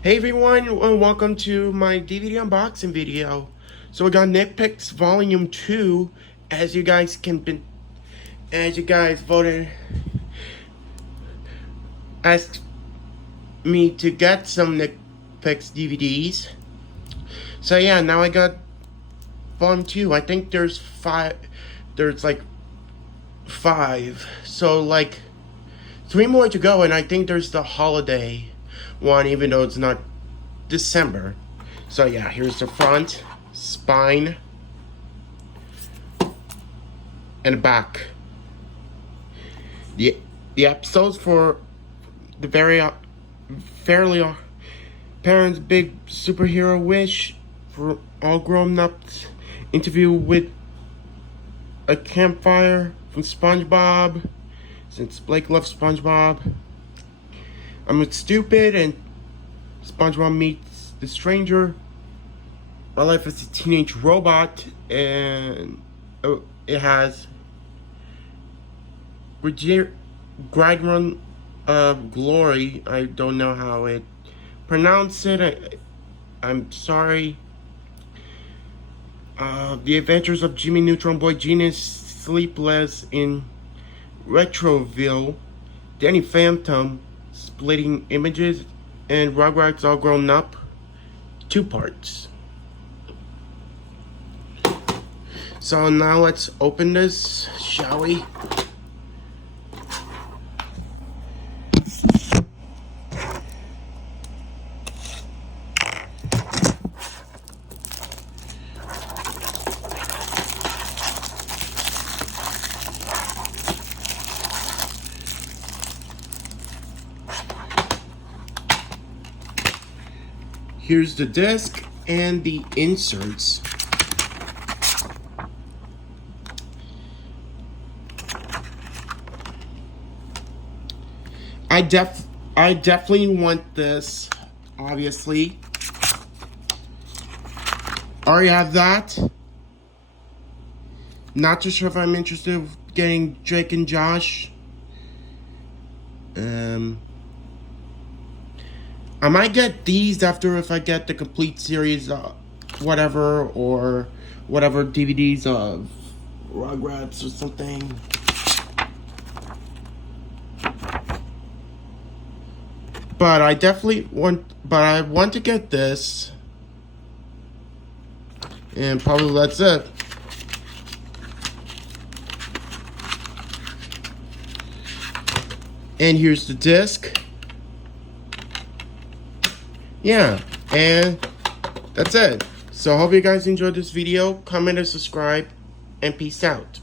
Hey everyone, welcome to my DVD unboxing video. So we got Nitpicks Volume 2, as you guys voted, asked me to get some Nitpicks DVDs. So yeah, now I got Volume 2. I think there's like five. So like 3 more to go, and I think there's the holiday one, even though it's not December. So yeah, here's the front, spine, and the back. The episodes for the fairly parents' big superhero wish for all grown ups. Interview with a campfire from SpongeBob, since Blake loves SpongeBob. I'm stupid and SpongeBob meets the stranger. My life as a teenage robot, and it has Gridrarn of Glory. I don't know how it pronounce it. I'm sorry. The Adventures of Jimmy Neutron Boy Genius, Sleepless in Retroville, Danny Phantom, Splitting Images, and Rugrats All Grown Up, 2 parts. So now let's open this, shall we? Here's the disc and the inserts. I definitely want this, obviously. Already have that. Not too sure if I'm interested in getting Drake and Josh. I might get these after if I get the complete series, whatever DVDs of Rugrats or something. But I want to get this. And probably that's it. And here's the disc. Yeah, and that's it. So I hope you guys enjoyed this video. Comment and subscribe, and peace out.